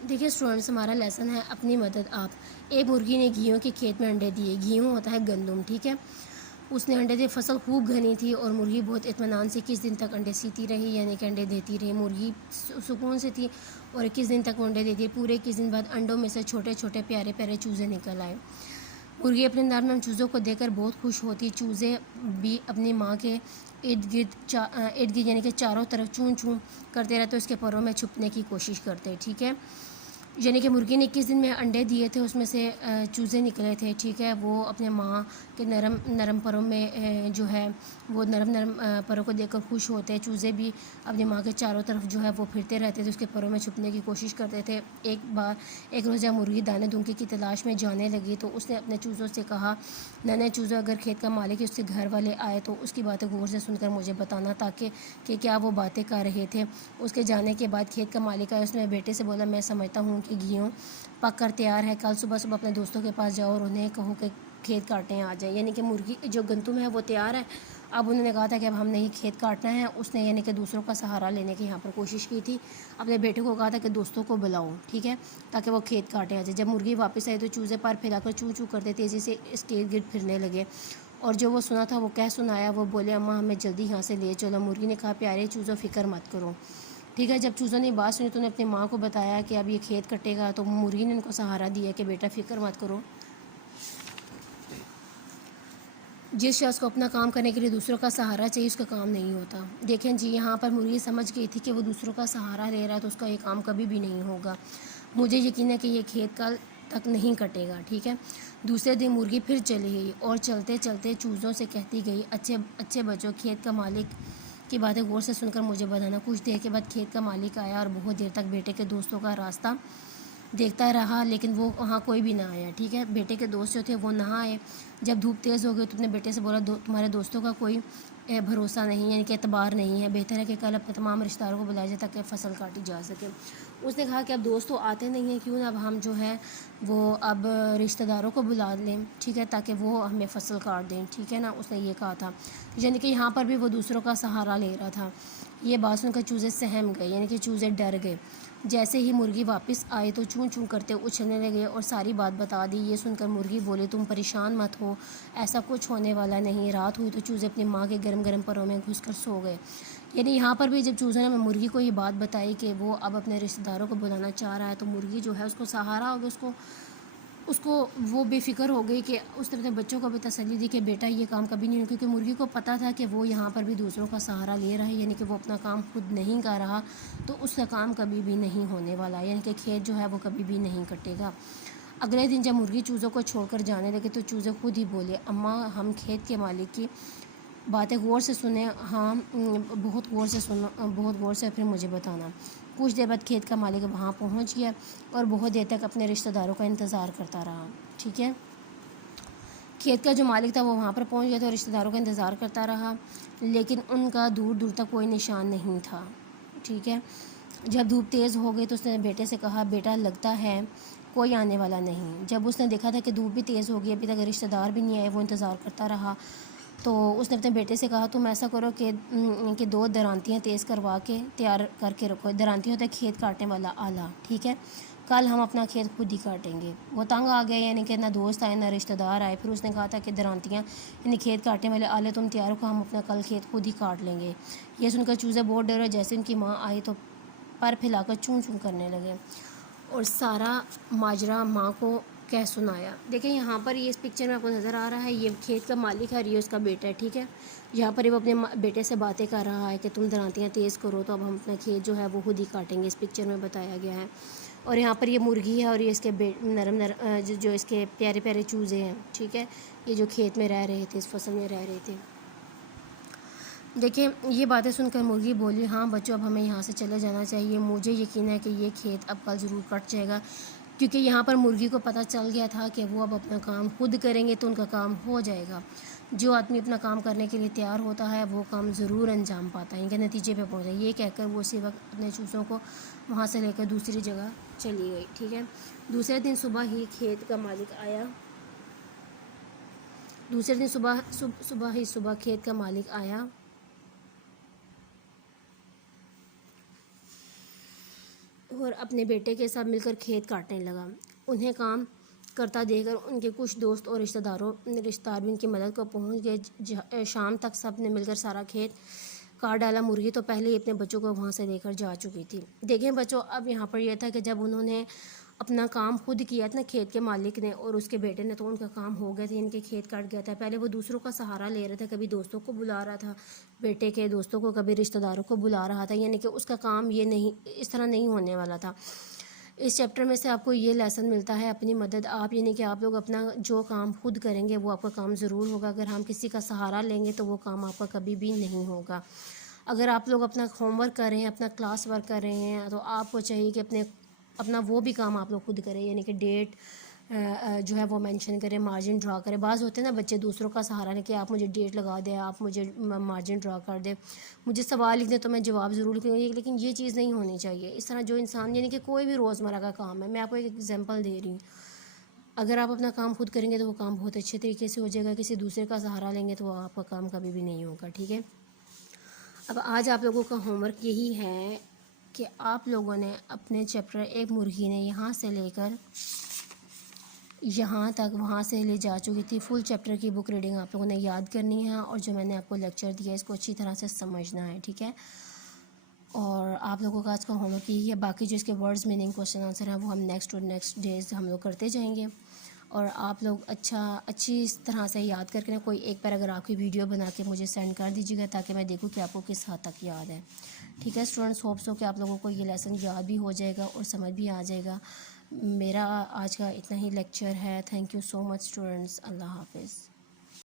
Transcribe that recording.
دیکھیے اسٹوڈنٹس، ہمارا لیسن ہے اپنی مدد آپ۔ ایک مرغی نے گھیوں کے کھیت میں انڈے دیے۔ گھیوں ہوتا ہے گندم، ٹھیک ہے۔ اس نے انڈے دیے، فصل خوب گھنی تھی اور مرغی بہت اطمینان سے 21 دن تک انڈے سیتی رہی، یعنی کہ انڈے دیتی رہی۔ مرغی سکون سے تھی اور 21 دن تک وہ انڈے دیتی۔ پورے 21 دن بعد انڈوں میں سے چھوٹے چھوٹے پیارے پیارے چوزے نکل آئے۔ مرغی اپنے نرم نرم چوزوں کو دیکھ کر بہت خوش ہوتی۔ چوزے بھی اپنی ماں کے ارد گرد یعنی کہ چاروں طرف چون چون کرتے رہتے، اس کے پروں میں چھپنے کی کوشش کرتے، ٹھیک ہے۔ یعنی کہ مرغی نے 21 دن میں انڈے دیے تھے، اس میں سے چوزے نکلے تھے، ٹھیک ہے۔ وہ اپنے ماں کے نرم نرم پروں میں جو ہے وہ نرم نرم پروں کو دیکھ کر خوش ہوتے ہیں۔ چوزے بھی اپنی ماں کے چاروں طرف جو ہے وہ پھرتے رہتے تھے، اس کے پروں میں چھپنے کی کوشش کرتے تھے۔ ایک روز جب مرغی دانے دھونکے کی تلاش میں جانے لگی تو اس نے اپنے چوزوں سے کہا، ننے چوزوں، اگر کھیت کا مالک اس کے گھر والے آئے تو اس کی باتیں غور سے سن کر مجھے بتانا، تاکہ کہ کیا وہ باتیں کر رہے تھے۔ اس کے جانے کے بعد کھیت کا مالک آیا۔ اس نے بیٹے سے بولا، میں سمجھتا ہوں کہ گھیوں پک کر تیار ہے، کل صبح صبح اپنے دوستوں کے پاس جاؤ اور انہیں کہو کہ کھیت کاٹنے آ جائیں۔ یعنی کہ مرغی جو گندم ہے وہ تیار ہے۔ اب انہوں نے کہا تھا کہ اب ہم نے ہی کھیت کاٹنا ہے۔ اس نے یعنی کہ دوسروں کا سہارا لینے کی یہاں پر کوشش کی تھی۔ اپنے بیٹے کو کہا تھا کہ دوستوں کو بلاؤ، ٹھیک ہے، تاکہ وہ کھیت کاٹے آ جائے۔ جب مرغی واپس آئی تو چوزے پر پھیلا کر چوں چوں کرتے تیزی سے اس کے ارد گرد پھرنے لگے، اور جو وہ سنا تھا وہ کہہ سنایا۔ وہ بولے، اماں ہمیں جلدی یہاں سے لے چلو۔ مرغی نے کہا، پیارے چوزوں، فکر مت کرو، ٹھیک ہے۔ جب چوزوں نے بات سنی تو انہوں نے اپنی ماں کو بتایا کہ اب یہ کھیت کٹے گا، تو مرغی نے ان کو سہارا دیا کہ بیٹا فکر مت کرو۔ جس شخص کو اپنا کام کرنے کے لیے دوسروں کا سہارا چاہیے، اس کا کام نہیں ہوتا۔ دیکھیں جی، یہاں پر مرغی سمجھ گئی تھی کہ وہ دوسروں کا سہارا لے رہا ہے تو اس کا یہ کام کبھی بھی نہیں ہوگا۔ مجھے یقین ہے کہ یہ کھیت کل تک نہیں کٹے گا، ٹھیک ہے۔ دوسرے دن مرغی پھر چلی گئی اور چلتے چلتے چوزوں سے کہتی گئی، اچھے بچوں، کھیت کا مالک کی باتیں غور سے سن کر مجھے بتانا۔ کچھ دیر کے بعد کھیت کا مالک آیا اور بہت دیر تک بیٹے کے دوستوں کا راستہ دیکھتا رہا، لیکن وہ وہاں کوئی بھی نہ آیا، ٹھیک ہے۔ بیٹے کے دوست جو تھے وہ نہ آئے۔ جب دھوپ تیز ہو گئی تو اپنے بیٹے سے بولا، تمہارے دوستوں کا کوئی بھروسہ نہیں، یعنی کہ اعتبار نہیں ہے، بہتر ہے کہ کل اپنے تمام رشتہ داروں کو بلایا جائے تاکہ فصل کاٹی جا سکے۔ اس نے کہا کہ اب دوست تو آتے نہیں ہیں، کیوں نہ اب ہم جو ہے وہ اب رشتہ داروں کو بلا لیں، ٹھیک ہے، تاکہ وہ ہمیں فصل کاٹ دیں، ٹھیک ہے نا۔ اس نے یہ کہا تھا، یعنی کہ یہاں پر بھی وہ دوسروں کا سہارا لے رہا تھا۔ یہ بات سن کر چوزے سہم گئے، یعنی کہ چوزے ڈر گئے۔ جیسے ہی مرغی واپس آئی تو چوں چوں کرتے اچھلنے لگے اور ساری بات بتا دی۔ یہ سن کر مرغی بولے، تم پریشان مت ہو، ایسا کچھ ہونے والا نہیں۔ رات ہوئی تو چوزے اپنی ماں کے گرم گرم پروں میں گھس کر سو گئے۔ یعنی یہاں پر بھی جب چوزوں نے مرغی کو یہ بات بتائی کہ وہ اب اپنے رشتہ داروں کو بلانا چاہ رہا ہے، تو مرغی جو ہے اس کو سہارا ہو گیا، اس کو وہ بے فکر ہو گئی کہ اس نے اپنے بچوں کو بھی تسلی دی کہ بیٹا یہ کام کبھی نہیں ہو، کیونکہ مرغی کو پتہ تھا کہ وہ یہاں پر بھی دوسروں کا سہارا لے رہا ہے، یعنی کہ وہ اپنا کام خود نہیں کر رہا، تو اس کا کام کبھی بھی نہیں ہونے والا، یعنی کہ کھیت جو ہے وہ کبھی بھی نہیں کٹے گا۔ اگلے دن جب مرغی چوزوں کو چھوڑ کر جانے لگے تو چوزے خود ہی بولے، اماں ہم کھیت کے مالک کی باتیں غور سے سنیں، ہاں بہت غور سے پھر مجھے بتانا۔ کچھ دیر بعد کھیت کا مالک وہاں پہنچ گیا اور بہت دیر تک اپنے رشتہ داروں کا انتظار کرتا رہا، ٹھیک ہے۔ کھیت کا جو مالک تھا وہ وہاں پر پہنچ گیا تھا اور رشتہ داروں کا انتظار کرتا رہا، لیکن ان کا دور دور تک کوئی نشان نہیں تھا، ٹھیک ہے۔ جب دھوپ تیز ہو گئی تو اس نے بیٹے سے کہا، بیٹا لگتا ہے کوئی آنے والا نہیں۔ جب اس نے دیکھا تھا کہ دھوپ بھی تیز ہو گئی، ابھی تک رشتہ دار بھی نہیں آئے، وہ انتظار کرتا رہا، تو اس نے اپنے بیٹے سے کہا، تم ایسا کرو کہ 2 درانتیاں تیز کروا کے تیار کر کے رکھو۔ درانتی ہوتا ہے کھیت کاٹنے والا آلہ، ٹھیک ہے۔ کل ہم اپنا کھیت خود ہی کاٹیں گے۔ وہ تنگ آ گیا، یعنی کہ نہ دوست آئے نہ رشتہ دار آئے۔ پھر اس نے کہا تھا کہ درانتیاں یعنی کھیت کاٹنے والے آلے تم تیار رکھو، ہم اپنا کل کھیت خود ہی کاٹ لیں گے۔ یہ سن کر چوزے بہت ڈرے، جیسے ان کی ماں آئی تو پر پھیلا کر چوں چوں کرنے لگے اور سارا ماجرا ماں کو کہہ سنایا۔ دیکھیں یہاں پر یہ اس پکچر میں آپ کو نظر آ رہا ہے، یہ کھیت کا مالک ہے اور یہ اس کا بیٹا ہے، ٹھیک ہے۔ یہاں پر وہ اپنے بیٹے سے باتیں کر رہا ہے کہ تم درانتیاں تیز کرو تو اب ہم اپنا کھیت جو ہے وہ خود ہی کاٹیں گے، اس پکچر میں بتایا گیا ہے۔ اور یہاں پر یہ مرغی ہے اور یہ اس کے جو اس کے پیارے پیارے چوزے ہیں، ٹھیک ہے، یہ جو کھیت میں رہ رہے تھے، اس فصل میں رہ رہے تھے۔ دیکھیں یہ باتیں سن کر مرغی بولی، ہاں بچوں اب ہمیں یہاں سے چلے جانا چاہیے، مجھے یقین ہے کہ یہ کھیت اب کل ضرور کٹ جائے گا، کیونکہ یہاں پر مرغی کو پتہ چل گیا تھا کہ وہ اب اپنا کام خود کریں گے تو ان کا کام ہو جائے گا۔ جو آدمی اپنا کام کرنے کے لیے تیار ہوتا ہے وہ کام ضرور انجام پاتا ہے، ان کے نتیجے پہ پہنچا۔ یہ کہہ کر وہ اسی وقت اپنے چوزوں کو وہاں سے لے کر دوسری جگہ چلی گئی، ٹھیک ہے۔ دوسرے دن صبح ہی کھیت کا مالک آیا کھیت کا مالک آیا اور اپنے بیٹے کے ساتھ مل کر کھیت کاٹنے لگا۔ انہیں کام کرتا دیکھ کر ان کے کچھ دوست اور رشتہ دار بھی ان کی مدد کو پہنچ گئے۔ شام تک سب نے مل کر سارا کھیت کاٹ ڈالا۔ مرغی تو پہلے ہی اپنے بچوں کو وہاں سے لے کر جا چکی تھی۔ دیکھیں بچوں، اب یہاں پر یہ تھا کہ جب انہوں نے اپنا کام خود کیا تھا نا، کھیت کے مالک نے اور اس کے بیٹے نے، تو ان کا کام ہو گیا تھا، ان کے کھیت کٹ گیا تھا۔ پہلے وہ دوسروں کا سہارا لے رہا تھا، کبھی دوستوں کو بلا رہا تھا، بیٹے کے دوستوں کو، کبھی رشتہ داروں کو بلا رہا تھا، یعنی کہ اس کا کام یہ نہیں، اس طرح نہیں ہونے والا تھا۔ اس چیپٹر میں سے آپ کو یہ لیسن ملتا ہے، اپنی مدد آپ، یعنی کہ آپ لوگ اپنا جو کام خود کریں گے وہ آپ کا کام ضرور ہوگا۔ اگر ہم کسی کا سہارا لیں گے تو وہ کام آپ کا کبھی بھی نہیں ہوگا۔ اگر آپ لوگ اپنا ہوم ورک کر رہے ہیں، اپنا کلاس ورک کر رہے ہیں، تو آپ کو چاہیے کہ اپنا وہ بھی کام آپ لوگ خود کریں، یعنی کہ ڈیٹ جو ہے وہ مینشن کریں، مارجن ڈرا کریں۔ بعض ہوتے ہیں نا بچے دوسروں کا سہارا لیں کہ آپ مجھے ڈیٹ لگا دیں، آپ مجھے مارجن ڈرا کر دیں، مجھے سوال لکھ دیں تو میں جواب ضرور لکھوں گی، لیکن یہ چیز نہیں ہونی چاہیے۔ اس طرح جو انسان، یعنی کہ کوئی بھی روزمرہ کا کام ہے، میں آپ کو ایک ایگزامپل دے رہی ہوں، اگر آپ اپنا کام خود کریں گے تو وہ کام بہت اچھے طریقے سے ہو جائے گا۔ کسی دوسرے کا سہارا لیں گے تو وہ آپ کا کام کبھی بھی نہیں ہوگا، ٹھیک ہے۔ اب آج آپ لوگوں کا ہوم ورک یہی ہے کہ آپ لوگوں نے اپنے چیپٹر ایک مرغی نے یہاں سے لے کر یہاں تک وہاں سے لے جا چکی تھی، فل چیپٹر کی بک ریڈنگ آپ لوگوں نے یاد کرنی ہے، اور جو میں نے آپ کو لیکچر دیا ہے اس کو اچھی طرح سے سمجھنا ہے، ٹھیک ہے۔ اور آپ لوگوں کا آج کا ہوم ورک یہی ہے، باقی جو اس کے ورڈز میننگ کوشچن آنسر ہیں وہ ہم نیکسٹ ڈیز ہم لوگ کرتے جائیں گے، اور آپ لوگ اچھی اس طرح سے یاد کر کے نا کوئی ایک پیراگراف کی ویڈیو بنا کے مجھے سینڈ کر دیجیے گا، تاکہ میں دیکھوں کہ آپ کو کس حد تک یاد ہے، ٹھیک ہے اسٹوڈنٹس۔ ہوپس ہو کہ آپ لوگوں کو یہ لیسن یاد بھی ہو جائے گا اور سمجھ بھی آ جائے گا۔ میرا آج کا اتنا ہی لیکچر ہے۔ Thank you so much students, اللہ حافظ۔